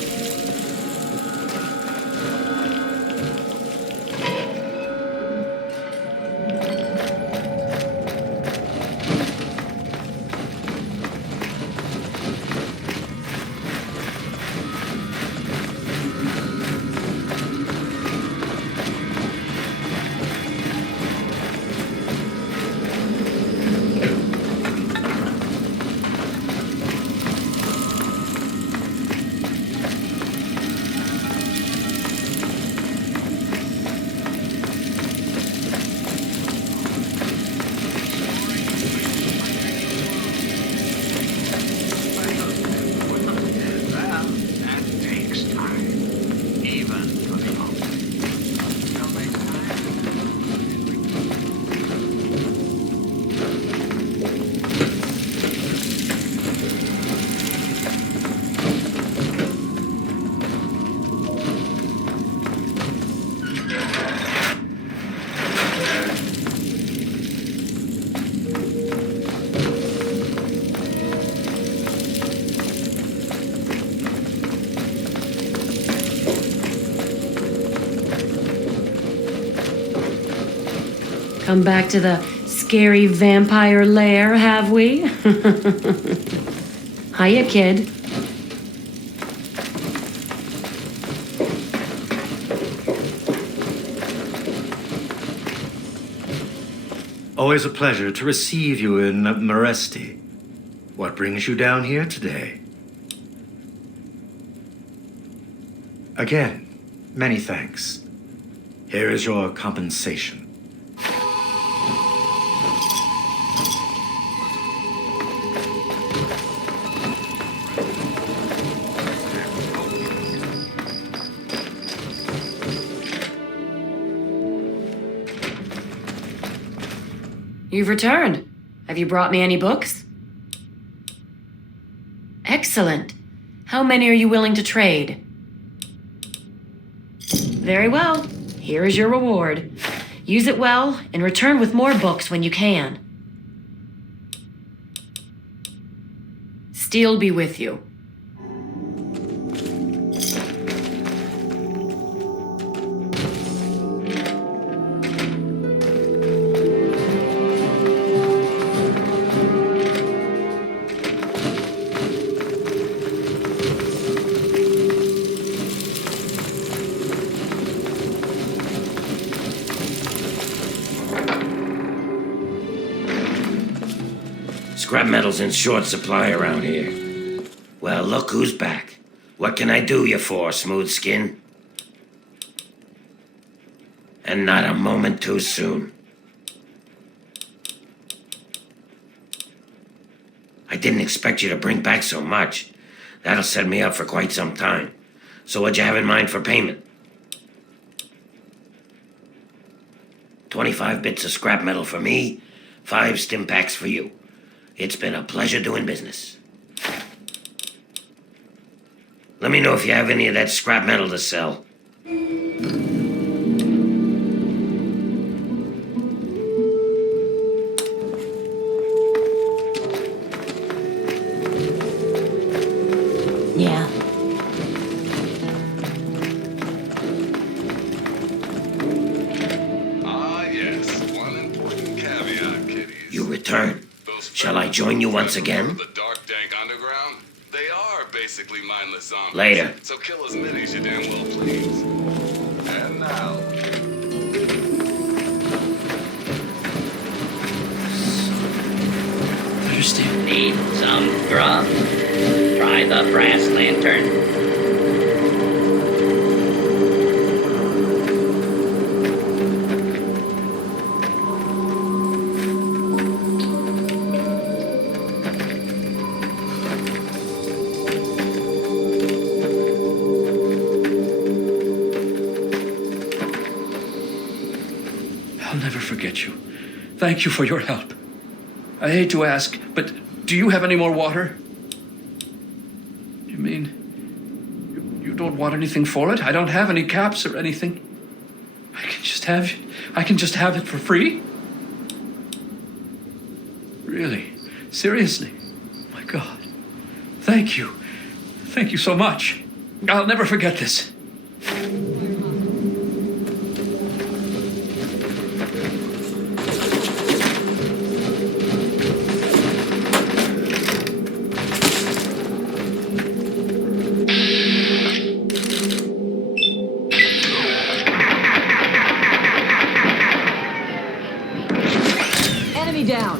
Come back to the scary vampire lair, have we? Hiya, kid. Always a pleasure to receive you in Meresti. What brings you down here today? Again, many thanks. Here is your compensation. You've returned. Have you brought me any books? Excellent. How many are you willing to trade? Very well. Here is your reward. Use it well and return with more books when you can. Steel be with you. Scrap metal's in short supply around here. Well, look who's back. What can I do you for, smooth skin? And not a moment too soon. I didn't expect you to bring back so much. That'll set me up for quite some time. So what'd you have in mind for payment? 25 bits of scrap metal for me, 5 stim packs for you. It's been a pleasure doing business. Let me know if you have any of that scrap metal to sell. Yeah. Ah, yes. One important caveat, kiddies. You return. Shall I join you once again? The dark, dank underground? They are basically mindless zombies. Later. So kill as many as you damn well please. And now. Thirsty. Need some grub? Try the brass lantern. I'll never forget you. Thank you for your help. I hate to ask, but do you have any more water? You mean you don't want anything for it? I don't have any caps or anything. I can just have it for free? Really? Seriously? My God. Thank you. Thank you so much. I'll never forget this. Enemy down.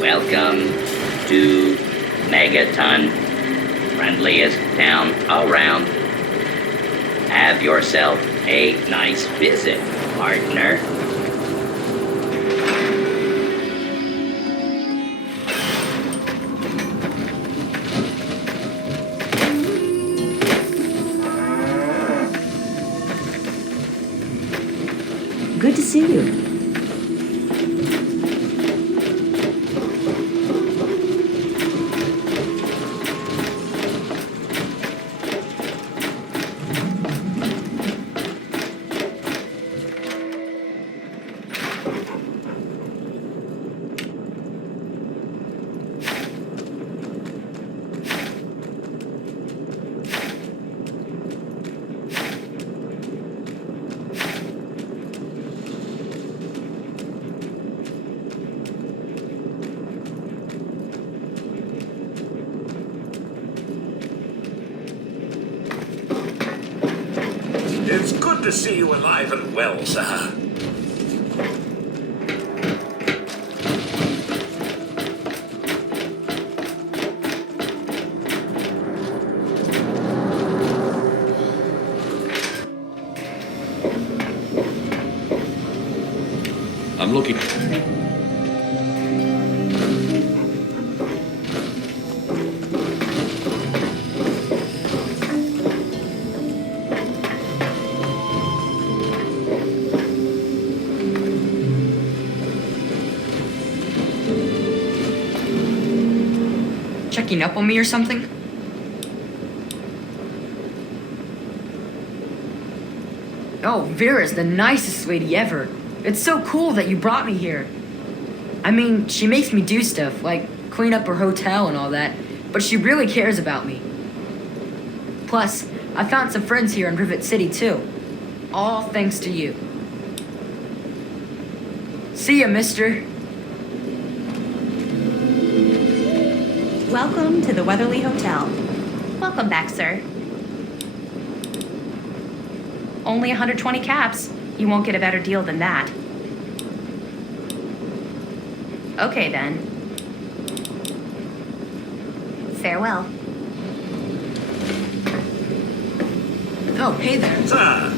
Welcome to Megaton, friendliest town around. Have yourself a nice visit, partner. Good to see you. It's good to see you alive and well, sir. I'm looking. Checking up on me or something? Oh, Vera's the nicest lady ever. It's so cool that you brought me here. I mean, she makes me do stuff, like clean up her hotel and all that, but she really cares about me. Plus, I found some friends here in Rivet City too. All thanks to you. See ya, mister. Welcome to the Weatherly Hotel. Welcome back, sir. Only 120 caps. You won't get a better deal than that. Okay, then. Farewell. Oh, hey there. Sir.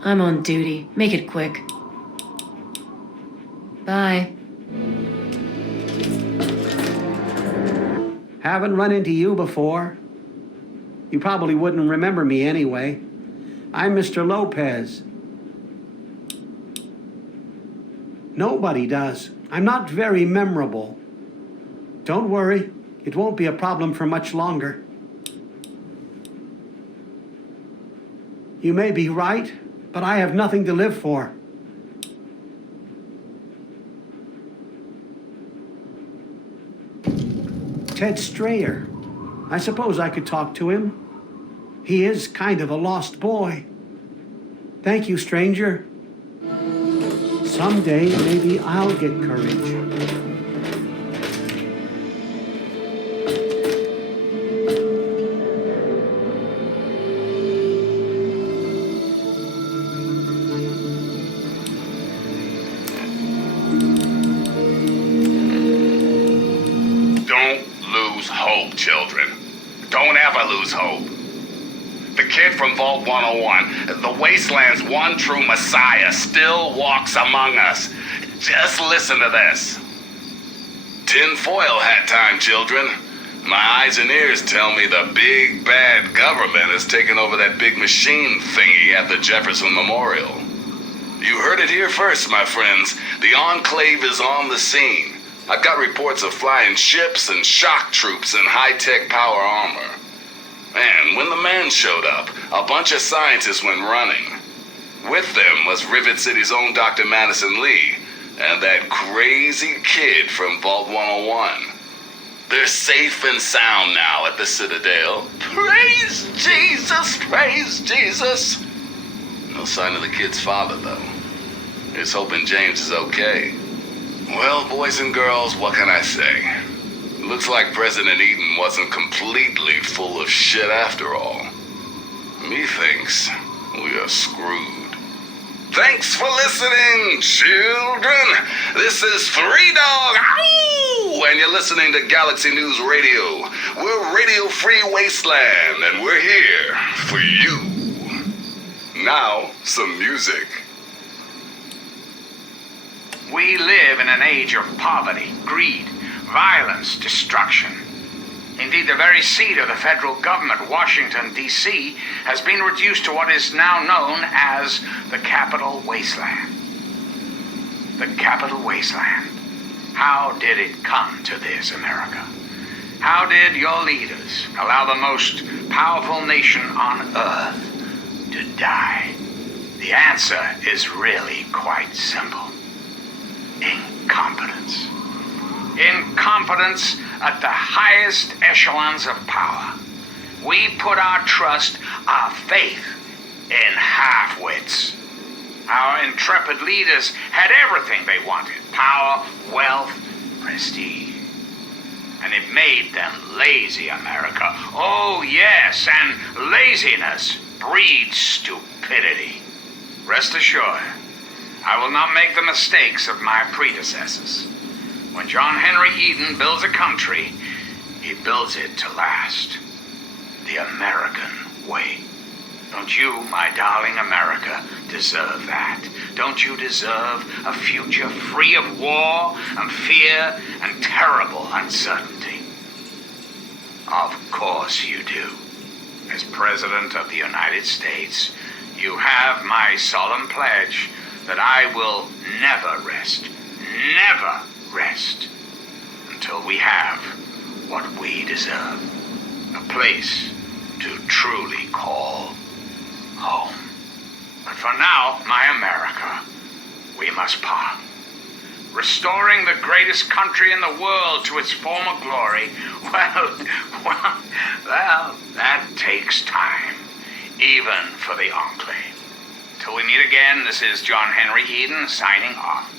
I'm on duty. Make it quick. Bye. Haven't run into you before. You probably wouldn't remember me anyway. I'm Mr. Lopez. Nobody does. I'm not very memorable. Don't worry, it won't be a problem for much longer. You may be right, but I have nothing to live for. Ted Strayer. I suppose I could talk to him. He is kind of a lost boy. Thank you, stranger. Someday, maybe I'll get courage. Children, don't ever lose hope. The kid from Vault 101, the Wasteland's one true messiah, still walks among us. Just listen to this. Tinfoil hat time, children. My eyes and ears tell me the big bad government has taken over that big machine thingy at the Jefferson Memorial. You heard it here first, my friends. The Enclave is on the scene. I've got reports of flying ships and shock troops and high-tech power armor. And when the man showed up, a bunch of scientists went running. With them was Rivet City's own Dr. Madison Lee and that crazy kid from Vault 101. They're safe and sound now at the Citadel. Praise Jesus! Praise Jesus! No sign of the kid's father, though. Here's hoping James is okay. Well, boys and girls, what can I say? Looks like President Eden wasn't completely full of shit after all. Methinks we are screwed. Thanks for listening, children. This is Three Dog, ow! And you're listening to Galaxy News Radio. We're Radio Free Wasteland, and we're here for you. Now, some music. We live in an age of poverty, greed, violence, destruction. Indeed, the very seat of the federal government, Washington, D.C., has been reduced to what is now known as the Capital Wasteland. The Capital Wasteland. How did it come to this, America? How did your leaders allow the most powerful nation on earth to die? The answer is really quite simple. Incompetence. Incompetence at the highest echelons of power. We put our trust, our faith in half-wits. Our intrepid leaders had everything they wanted: power, wealth, prestige. And it made them lazy, America. Oh, yes, and laziness breeds stupidity. Rest assured, I will not make the mistakes of my predecessors. When John Henry Eden builds a country, he builds it to last. The American way. Don't you, my darling America, deserve that? Don't you deserve a future free of war and fear and terrible uncertainty? Of course you do. As President of the United States, you have my solemn pledge that I will never rest until we have what we deserve. A place to truly call home. But for now, my America, we must part. Restoring the greatest country in the world to its former glory, well, that takes time, even for the Enclave. Till we meet again, this is John Henry Eden signing off.